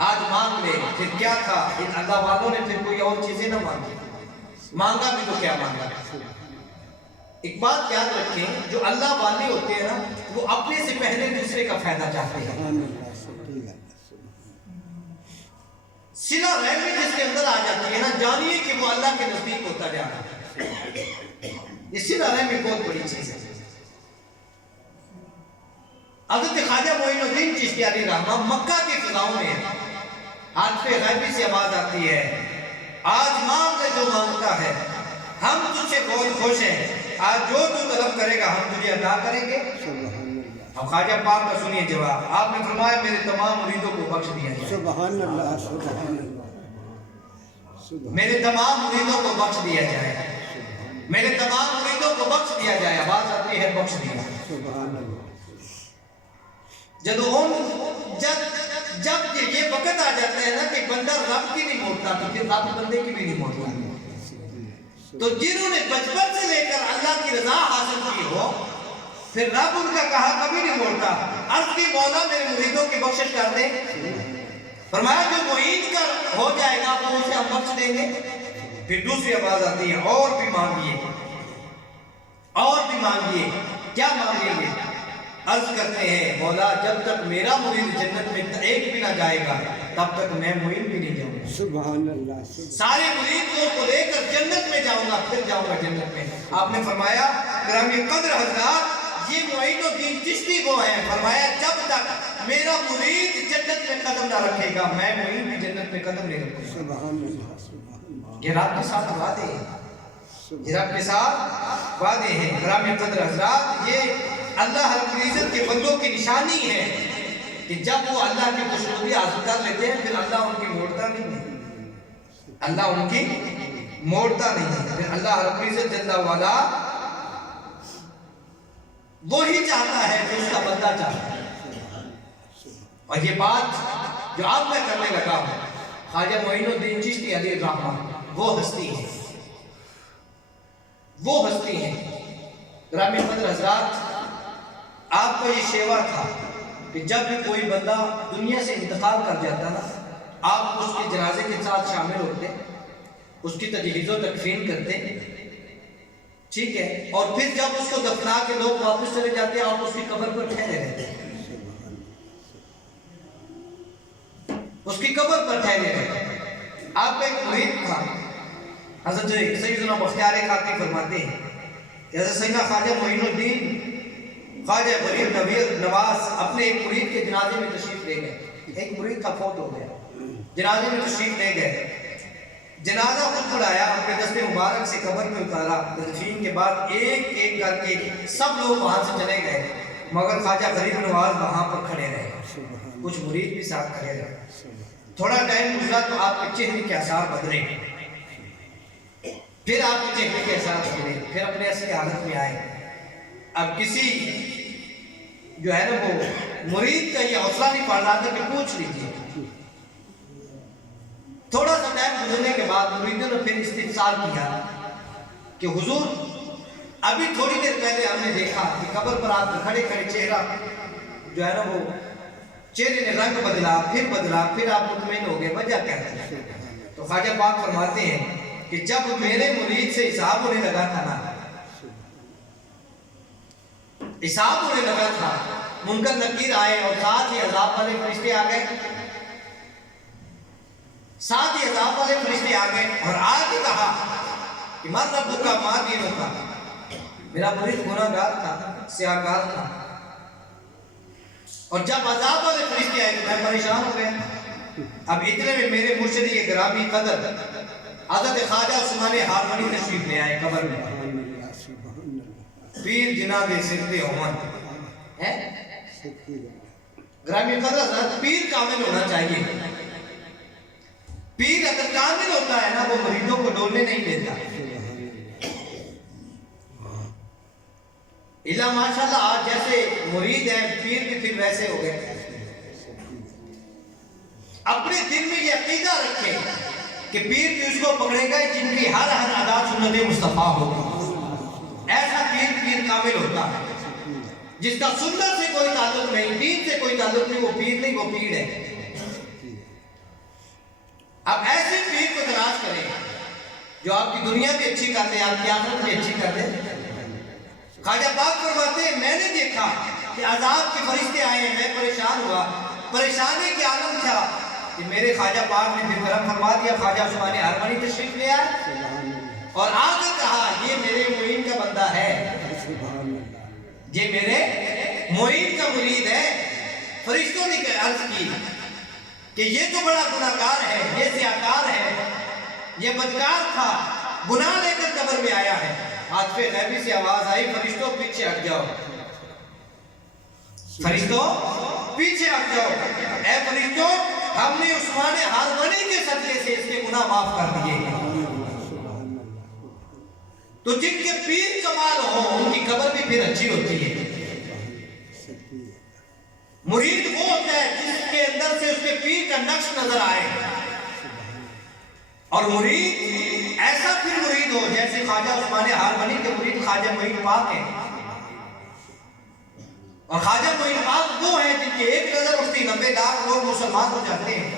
آج مانگ لے۔ پھر کیا تھا، ان اللہ والوں نے پھر کوئی اور چیزیں نہ مانگی، مانگا بھی تو کیا مانگا۔ ایک بات یاد رکھیں، جو اللہ والے ہوتے ہیں نا وہ اپنے سے پہلے دوسرے کا فائدہ چاہتے ہیں۔ صلہ رحمی جس کے اندر آ جاتی ہے نا، جانیے کہ وہ اللہ کے نزدیک ہوتا جا رہا ہے۔ یہ صلہ رحمی بہت بڑی چیز ہے۔ حضرت خواجہ معین الدین چشتی علیہ الرحمہ مکہ کی فضاؤں میں حتف غیبی سے آواز آتی ہے، آج مانگ لے جو مانگتا ہے، ہم تجھ سے بہت خوش ہیں، آج جو تو طلب کرے گا ہم تجھے عطا کریں گے۔ اب خواجہ پاک کا سنیے جواب، آپ نے فرمایا میرے تمام مریدوں کو بخش دیا جائے، سبحان اللہ، سبحان اللہ، میرے تمام مریدوں کو بخش دیا جائے، میرے تمام مریدوں کو بخش دیا جائے۔ آواز آتی ہے بخش دیا۔ سبحان اللہ۔ جب یہ وقت آ جاتا ہے نا کہ بندہ رب کی نہیں موڑتا تو پھر رب بندے کی بھی نہیں موڑتا۔ تو جنہوں نے بچپن سے لے کر اللہ کی رضا حاصل کی ہو، پھر رب ان کا کہا کبھی نہیں موڑتا۔ عرض کی مولا میرے مریدوں کی بخشش کر دے، فرمایا جو معین کا ہو جائے گا وہ اسے ہم بخش دیں گے۔ پھر دوسری آواز آتی ہے، اور بھی مانگیے، اور بھی مانگیے، کیا مانگیں گے؟ عرض کرتے ہیں مولا جب تک میرا مرید جنت میں ایک بھی نہ جائے گا تب تک میں معین بھی نہیں جاؤں گا۔ سبحان اللہ۔ سارے مریدوں کو لے کر جنت میں جاؤں گا، پھر جاؤں گا جنت میں۔ آپ نے فرمایا گرامی قدر حضرات، یہ معین الدین چشتی وہ ہیں، فرمایا جب تک میرا مرید جنت میں قدم نہ رکھے گا میں معین بھی جنت میں قدم نہیں رکھوں گا۔ سبحان اللہ، سبحان اللہ۔ یہ رب کے ساتھ وعدے ہیں، یہ رب کے ساتھ وعدے ہیں۔ گرامی قدر حضرات، یہ اللہ رب العزت کے بندوں کی نشانی ہے کہ جب وہ اللہ کی خوشنودی حاصل کر لیتے ہیں پھر اللہ ان کی موڑتا نہیں ہے، اللہ ان کی موڑتا نہیں ہے۔ پھر اللہ رب العزت جل وعلا وہی چاہتا ہے جو اس کا بندہ چاہتا ہے۔ اور یہ بات جو اب میں کرنے لگا ہوں، خواجہ معین الدین چشتی علیہ الرحمہ وہ ہستی ہے، وہ ہستی ہے۔ گرامی قدر حضرات، آپ کا یہ شیوا تھا کہ جب بھی کوئی بندہ دنیا سے انتقال کر جاتا نا، آپ اس کے جنازے کے ساتھ شامل ہوتے، اس کی تجہیز و تکفین کرتے، ٹھیک ہے، اور پھر جب اس کو دفنا کے لوگ واپس چلے جاتے آپ اس کی قبر پر ٹھہرے رہتے، اس کی قبر پر ٹھہرے رہتے۔ آپ کا ایک مرید تھا، حضرت سیدنا بختیار کاکی فرماتے ہیں کہ حضرت سیدنا خواجہ معین الدین خواجہ غریب نواز اپنے ایک مرید کے جنازے میں تشریف لے گئے، ایک مرید کا فوت ہو گیا، جنازے میں تشریف لے گئے، جنازہ خود بلایا، اپنے دست مبارک سے قبر میں اتارا، تدفین کے بعد ایک ایک کر کے سب لوگ وہاں سے چلے گئے، مگر خواجہ غریب نواز وہاں پر کھڑے رہے، کچھ مرید بھی ساتھ کھڑے رہے۔ تھوڑا ٹائم گزرا تو آپ کے چہرے کے آثار بدلے، پھر آپ کے چہرے کے آثار بدلے، پھر اپنے اصلی حالت میں آئے۔ اب کسی جو ہے نا وہ مرید کا یہ حوصلہ نہیں پڑ رہا تھا کہ پوچھ لیجیے۔ تھوڑا سا ٹائم گزرنے کے بعد مریدوں نے پھر استفسار کیا کہ حضور ابھی تھوڑی دیر پہلے ہم نے دیکھا کہ قبر پر آپ کھڑے کھڑے چہرہ جو ہے نا وہ چہرے نے رنگ بدلا، پھر آپ مطمئن ہو گئے، وجہ کیا تھی؟ تو خواجہ پاک فرماتے ہیں کہ جب میرے مرید سے حساب ہونے لگا تھا نا، حساب ہونے لگا تھا، منکر نکیر آئے اور ساتھ ہی عذاب والے فرشتے آ گئے، ساتھ ہی عذاب والے فرشتے آ گئے اور آ کے کہا کہ مر رب کا ماں دینوں کا، میرا مرید گناہگار تھا، سیاہکار تھا، اور جب عذاب والے فرشتے آئے تو میں پریشان ہو گیا۔ اب اتنے میں میرے مرشد کی گرامی قدر حضرت خواجہ عثمان ہارونی تشریف لے آئے قبر میں، پیر جنا دے سکتے ہومن ہے سچی گرامی قدر حضرت، پیر کامل ہونا چاہیے. پیر اگر کامل ہوتا ہے نا وہ مریدوں کو ڈولنے نہیں دیتا. اللہ ماشاءاللہ آج جیسے مرید ہیں پیر بھی پھر ویسے ہو گئے. اپنے دل میں یہ عقیدہ رکھے کہ پیر بھی اس کو پکڑے گا جن کی ہر ادا سنت مصطفیٰ ہوگی. ایسا پیر کامل ہوتا ہے جس کا سنت سے کوئی تعلق نہیں، دین سے کوئی تعلق نہیں، وہ پیر نہیں، وہ پیر ہے. اب ایسے پیر کو تلاش کریں جو آپ کی دنیا بھی اچھی کر دے، آپ کی آخرت بھی اچھی کر دے. خواجہ پاک فرماتے ہیں میں نے دیکھا کہ عذاب کے فرشتے آئے ہیں، میں پریشان ہوا. پریشانی کی عالم تھا کہ میرے خواجہ پاک نے پھر کرم فرما دیا. خواجہ عثمان ہرمنی تشریف لے آئے اور آ کر کہا یہ میرے معین کا بندہ ہے، یہ میرے معین کا مرید ہے. فرشتوں نے عرض کی کہ یہ تو بڑا گناہگار ہے، یہ سیاکار ہے، یہ بدکار تھا، گناہ لے کر قبر میں آیا ہے. حاطف غیبی سے آواز آئی فرشتوں پیچھے ہٹ جاؤ، فرشتوں پیچھے ہٹ جاؤ. اے فرشتوں ہم نے عثمان ہرمنی کے صدقے سے اس کے گناہ معاف کر دیے. تو جن کے پیر کمال ہوں ان کی قبر بھی پھر اچھی ہوتی ہے. مرید وہ ہوتا ہے جس کے اندر سے اس کے پیر کا نقش نظر آئے. اور مرید ایسا پھر مرید ہو جیسے خواجہ عثمان ہرمنی کے مرید خواجہ معین پاک ہیں. اور خواجہ معین پاک وہ ہیں جن کے ایک نظر اٹھتی 90 لاکھ لوگ مسلمان ہو جاتے ہیں.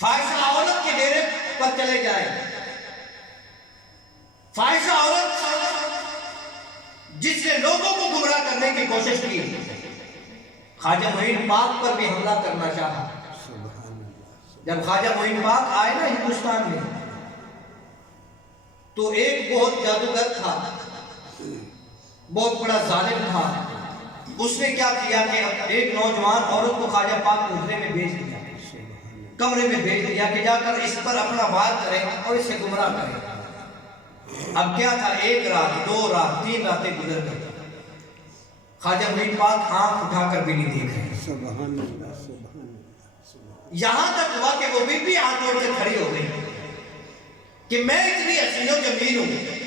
فاحشہ عورت کے ڈیرے پر چلے جائیں، فاحشہ عورت جس نے لوگوں کو گمراہ کرنے کی کوشش کی، خواجہ معین پاک پر بھی حملہ کرنا چاہا. جب خواجہ معین پاک آئے نا ہندوستان میں تو ایک بہت جادوگر تھا، بہت بڑا ظالم تھا. اس نے کیا کیا کہ ایک نوجوان عورت کو خواجہ پاک حجرے میں بھیج دیا، کمرے میں بھیج دیا کہ جا کر اس پر اپنا وار کرے اور اسے گمراہ کرے. اب کیا تھا، 1 رات 2 رات 3 راتیں گزر گئی. خواجہ معین پاک آنکھ اٹھا کر بھی نہیں دیکھ رہے. سبحان اللہ سبحان اللہ. یہاں تک ہوا کہ وہ بی بی ہاتھ جوڑ کے کھڑی ہو گئی کہ میں اتنی حسین و جمیل ہوں،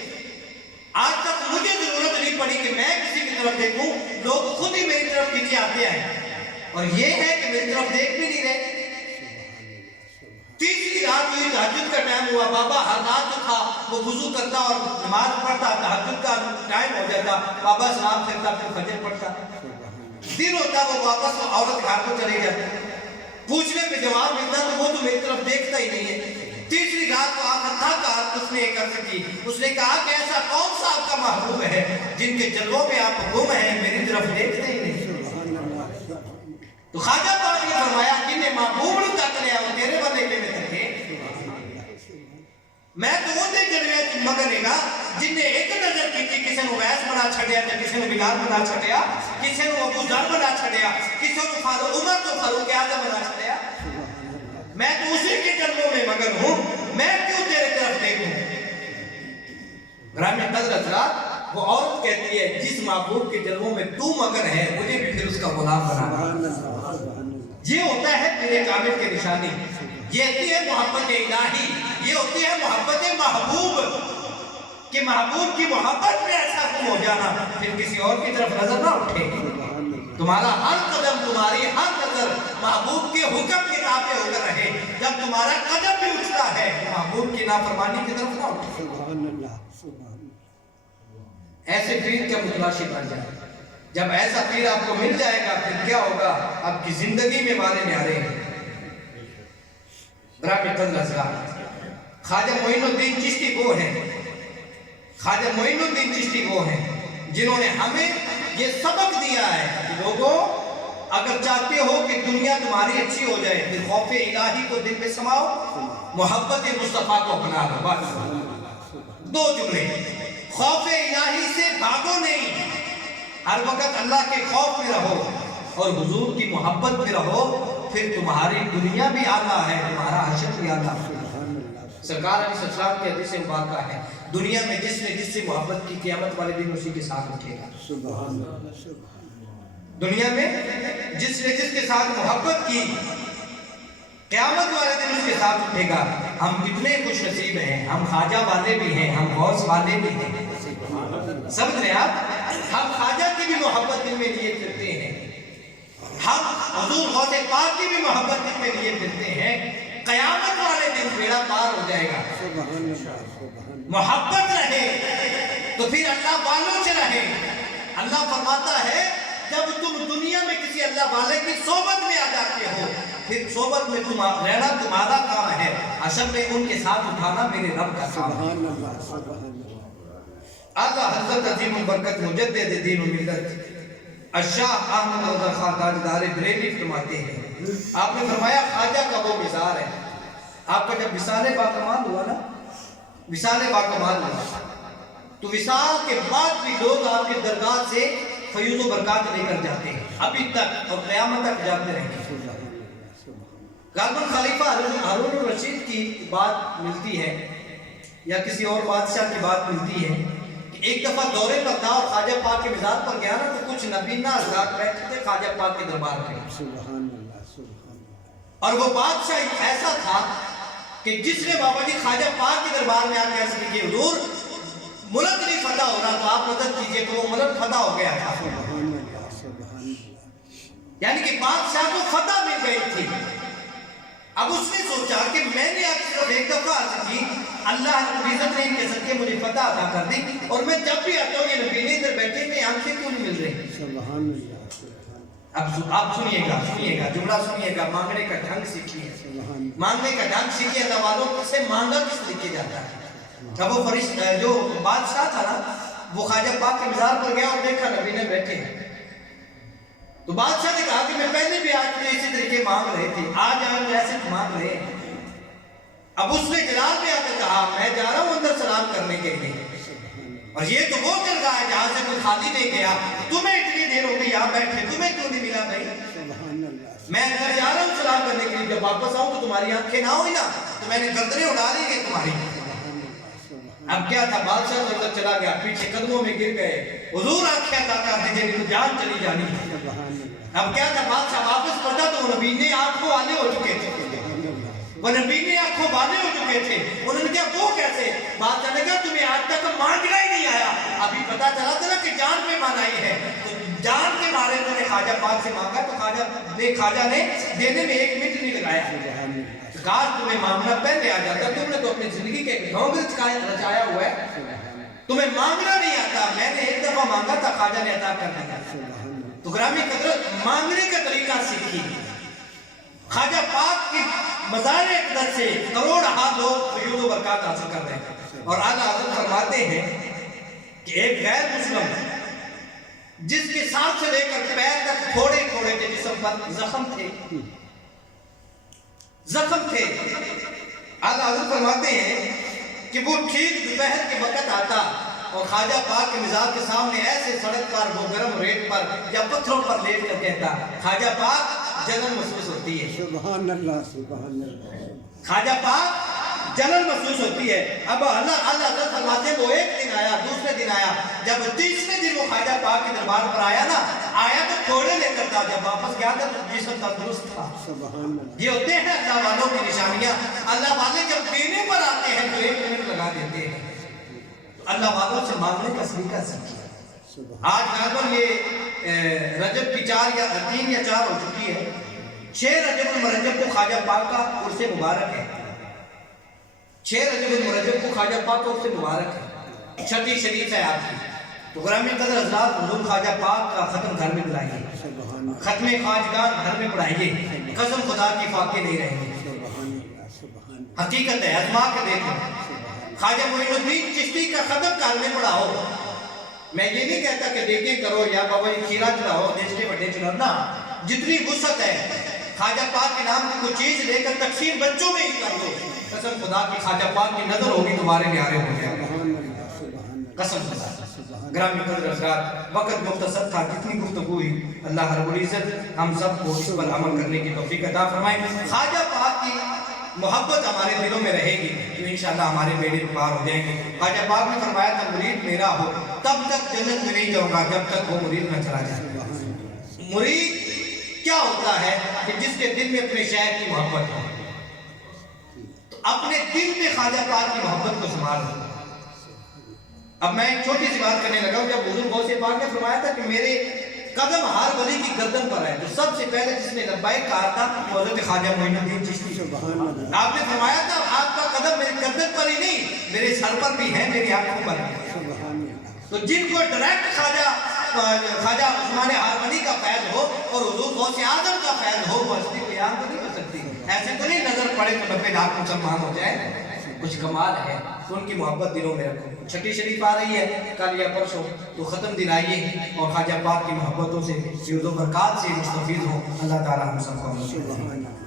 آج تک مجھے ضرورت نہیں پڑی کہ میں کسی کی طرف دیکھوں، لوگ خود ہی میری طرف پیچھے آتے ہیں اور یہ ہے کہ میری طرف دیکھ بھی نہیں رہے. تیسری رات ہوئی، تہجد کا ٹائم ہوا. بابا ہر رات جو تھا وہ وضو کرتا اور نماز پڑھتا، تہجد کا ٹائم ہو جاتا، بابا سلام کرتا پھر فجر پڑھتا. دن ہوتا وہ واپس عورت گھر کو چلے جاتے، پوچھنے پہ جواب ملتا تو وہ تو میری طرف دیکھتا ہی نہیں ہے. تیسری رات کو آخر تھا اس نے ایک عرض کی، اس نے کہا کہ ایسا کون سا آپ کا محبوب ہے جن کے جلووں میں آپ گم ہیں، میری طرف دیکھتے ہی نہیں. تو خواجہ پاک نے فرمایا جن نے محبوب نو تک لیا وہ تیرے والے کے میں تکے. میں تو وہ دے جلوے مگنے گا جن نے ایک نظر کی تھی، کسی نے ویس بنا چھڑیا، کسی نے بلال بنا چھڑیا، کسی نے ابو ذر بنا چھڑیا، کسی نے فاروق عمر تو فاروق اعظم بنا چھڑیا. میں تو اسی کے جلووں میں مگن ہوں، میں کیوں تیرے طرف دیکھوں. گرامی قدر حضرات، وہ عورت کہتی ہے جس محبوب کے جلووں میں تو مگن ہے مجھے بھی پھر اس کا غلام بنا. یہ ہوتا ہے پیر کامل کی نشانی. یہ ہوتی ہے محبت الہی، یہ ہوتی ہے محبت محبوب کہ محبوب کی محبت میں ایسا گم ہو جانا پھر کسی اور کی طرف نظر نہ اٹھے. تمہارا ہر قدم، تمہاری ہر نظر محبوب کے حکم کے تابع ہو کر رہے. جب تمہارا قدم بھی اٹھتا ہے محبوب کی نافرمانی کی طرف نہ اٹھے. سبحان اللہ سبحان اللہ. ایسے پیر کا متلاشی بن جائے. جب ایسا پیر آپ کو مل جائے گا پھر کیا ہوگا، آپ کی زندگی میں مارے نیارے ہیں. برابر قدر حضرات، خواجہ معین الدین چشتی وہ ہیں، خواجہ معین الدین چشتی وہ ہیں جنہوں نے ہمیں یہ سبق دیا ہے کہ لوگوں اگر چاہتے ہو کہ دنیا تمہاری اچھی ہو جائے پھر خوف الہی کو دل میں سماؤ، محبت مصطفیٰ کو اپنا لو. بس 2 جملے، خوف الہی سے بھاگو نہیں، ہر وقت اللہ کے خوف میں رہو اور حضور کی محبت میں رہو، پھر تمہاری دنیا بھی اعلیٰ ہے، تمہارا حشر بھی اعلیٰ ہے. سرکار علیہ السلام کی حدیث مبارکہ ہے، دنیا میں جس نے جس سے محبت کی قیامت والے دن اسی کے ساتھ اٹھے گا۔ سبحان اللہ سبحان اللہ۔ دنیا میں جس نے جس کے ساتھ محبت کی قیامت والے دن اس کے ساتھ اٹھے گا۔ ہم کتنے خوش نصیب ہیں، ہم خواجہ والے بھی ہیں، ہم غوث والے بھی ہیں، سمجھ رہے ہیں آپ؟ ہم خواجہ کی بھی محبت دل میں لیے پھرتے ہیں، ہم حضور غوث پاک کی بھی محبت دل میں لیے پھرتے ہیں۔ قیامت والے دن بیڑا پار ہو جائے گا۔ سبحان اللہ سبحان اللہ۔ محبت رہے تو پھر اللہ والوں سے رہے۔ اللہ فرماتا ہے جب تم دنیا میں کسی اللہ والے کی صحبت میں آ جاتے ہو، پھر صحبت میں تم رہنا تمہارا کام ہے، اصل میں ان کے ساتھ اٹھانا میرے رب کا کام ہے۔ سبحان اللہ سبحان اللہ۔ آقا حضرت عظیم البرکت مجدد دین و ملت الشاہ احمد رضا خان تاجدار بریلی فرماتے ہیں، آپ نے فرمایا خواجہ کا وہ مزار ہے۔ آپ کا جب وصال باکمال ہوا نا، وصال باکمال ہوا تو وصال کے بعد بھی لوگ آپ کے درگاہ سے فیوز و برکات لے کر جاتے ہیں، ابھی تک اور قیامت تک جاتے رہیں گے۔ غالباً خلیفہ ہارون الرشید کی بات ملتی ہے یا کسی اور بادشاہ کی بات ملتی ہے کہ ایک دفعہ دورے پر تھا اور خواجہ پاک کے مزار پر گیا نا تو کچھ نبینہ حضرات بیٹھے تھے خواجہ پاک کے دربار میں، سبحان اللہ سبحان اللہ۔ اور وہ بادشاہ ایسا تھا کہ جس نے بابا جی خواجہ پاک کے دربار میں آ کے عرض کی کہ حضور ملک نہیں فتح ہو رہا تو آپ مدد کیجئے، تو وہ ملک فتح ہو گیا تھا۔ سبحان اللہ سبحان اللہ۔ یعنی کہ بادشاہ کو فتح مل گئی تھی۔ اب اس نے سوچا کہ میں نے آپ صرف ایک دفعہ عرض کی، اللہ رب العزت نے ان کے صدقے مجھے فتح عطا کر دی، اور میں جب بھی آتا ہوں یہ نبی ادھر بیٹھے میں آنکھیں کیوں نہیں مل رہی؟ سبحان اللہ سبحان اللہ۔ اب آپ سنیے گا جملہ سنیے گا، مانگنے کا ڈھنگ سیکھیے، سبحان مانگنے کا ڈھنگ سیکھیے۔ اللہ والوں سے مانگا کس طریقے جاتا ہے؟ جب وہ فرشتہ جو بادشاہ تھا نا وہ خواجہ پاک کے مزار پر گیا اور دیکھا نبی نے بیٹھے ہیں، تو بادشاہ نے کہا کہ میں پہلے بھی آج کے اسی طریقے مانگ رہے تھے، آج آئیں ایسے مانگ رہے ہیں۔ اب اس نے جلال میں آ کے کہا میں جا رہا ہوں اندر سلام کرنے کے لیے، اور یہ تو وہ جگہ ہے جہاں سے کوئی خالی نہیں گیا، تمہیں اتنی دیر ہو گئی یہاں بیٹھے، تمہیں کیوں نہیں ملا بھائی؟ سبحان اللہ۔ میں اندر جا رہا ہوں سلام کرنے کے لیے، جب واپس آؤں تو تمہاری آنکھیں نہ ہوئی نا تو میں نے گردنیں اڑا لی گئی تمہاری۔ اب کیا تھا، بادشاہ تو اندر چلا گیا، پیچھے قدموں میں گر گئے، حضور آنکھیں عطا کر دیجئے نہیں تو جان چلی جانی۔ اب کیا تھا، بادشاہ واپس پڑھا تو وہ نبی نے آنکھوں والے ہو چکے تھے، وہ نبی نے آنکھوں والے ہو چکے تھے۔ انہوں نے کہا وہ کیسے؟ بادشاہ نے کہا تمہیں آج تک مانگنا ہی نہیں آیا، ابھی پتا چلا تھا نا کہ جان پہ مان آئی ہے، تو جان کے مارے میں نے خواجہ پاک سے مانگا تو خواجہ نے دینے میں ایک منٹ نہیں لگایا۔ کاش تمہیں مانگنا پہلے آ جاتا، تم نے تو اپنی زندگی کے ڈھونگ رچایا ہوا ہے، تمہیں مانگنا نہیں آتا، میں نے ایک دفعہ مانگا تھا خواجہ نے عطا کر دیا۔ تو گرامی قدر مانگنے کا طریقہ سیکھی۔ خواجہ پاک کی مزار اقدس سے کروڑ لوگ فیوز و برکات حاصل کر رہے ہیں، اور اعلیٰ حضرت فرماتے ہیں کہ ایک غیر مسلم جس کے ساتھ سے لے کر پیر تک تھوڑے تھوڑے کے جسم پر زخم تھے، اعلیٰ حضرت فرماتے ہیں کہ وہ ٹھیک دوپہر کے وقت آتا اور خواجہ پاک کے مزار کے سامنے ایسے سڑک پر وہ گرم ریت پر یا پتھروں پر لیٹ کر کہتا خواجہ پاک جلن محسوس ہوتی ہے، سبحان اللہ سبحان اللہ۔ خواجہ پاک جلن محسوس ہوتی ہے۔ اب اللہ حضرت فرماتے ہیں وہ ایک دن آیا، دوسرے دن آیا، جب تیسرے دن وہ خواجہ پاک کے دربار پر آیا نا، آیا تو تھوڑے لے کر تھا، جب واپس گیا تھا تو جسم تندرست تھا۔ سبحان اللہ۔ یہ ہوتے ہیں اللہ والوں کی نشانیاں، اللہ والے جب دینے پر آتے ہیں تو ایک منٹ لگا دیتے ہیں۔ اللہ والوں سے مانگنے کا طریقہ سیکھیے۔ آج غالباً یہ رجب کی 3 یا 4 ہو چکی ہے، 6 رجب المرجب کو خواجہ پاک کا عرص مبارک ہے، 6 رجب المرجب کو خواجہ پاک کا عرص مبارک ہے، چھٹی شریف ہے آپ کی۔ تو گرامی قدر حضرات حضور خواجہ پاک کا ختم گھر میں بلائیے، ختم خواجگان گھر میں پڑھائیے، قسم خدا کی فاقے نہیں رہیں گے۔ حقیقت ہے، ازما کے دیکھو، خواجہ معین الدین چشتی کا ختم گھر میں پڑھاؤ۔ میں یہ نہیں کہتا کہ دیکھیں کرو یا بابا جی کھیرا چلاؤ، دیش کے بڑے چلاؤ، نہ، جتنی وسعت ہے خواجہ پاک کے نام کی کوئی چیز لے کر تقسیم بچوں میں ہی کر دو، قسم خدا کی خواجہ پاک کی نظر ہوگی تمہارے نیارے ہو جائے گا، قسم خدا۔ گرامی قدر حضرات، وقت مختصر تھا، کتنی گفتگو ہوئی، اللہ رب العزت ہم سب کو اس پر عمل کرنے کی توفیق عطا فرمائے۔ خواجہ پاک کی محبت ہمارے دلوں میں رہے گی تو انشاءاللہ ہمارے بیڑے پار ہو جائیں گے۔ خواجہ پاک نے فرمایا تھا مرید میرا ہو تب تک جنت میں نہیں جاؤں گا جب تک وہ مرید نہ چلا جائے۔ مرید کیا ہوتا ہے کہ جس کے دل میں اپنے شیخ کی محبت ہو، تو اپنے دل میں خواجہ پاک کی محبت کو سنبھال لو۔ اب میں ایک چھوٹی سی بات کرنے لگا ہوں، جب حضور غوث پاک نے فرمایا تھا کہ میرے قدم ہر ولی کی گردن پر ہے، تو سب سے پہلے جس نے لبیک کہا تھا وہ حضرت خواجہ معین الدین چشتی۔ آپ نے فرمایا تھا آپ کا قدم میری گردن پر ہی نہیں میرے سر پر بھی ہے، میری آنکھوں پر بھی۔ تو جن کو ڈائریکٹ خواجہ عثمان ہارونی کا فیض ہو اور حضور غوث اعظم کا فیض ہو، وہ ہستی کو یاد تو نہیں کر سکتی۔ ایسے تو نہیں نظر پڑے تو 90 لاکھ مسلمان ہو جائے، کچھ کمال ہے تو ان کی محبت دلوں میں رکھو۔ چھٹی شریف آ رہی ہے کل یا پرسوں، تو ختم دلائیے اور خواجہ پاک کی محبتوں سے فیض و برکات سے مستفید ہوں۔ اللہ تعالیٰ ہم سب کو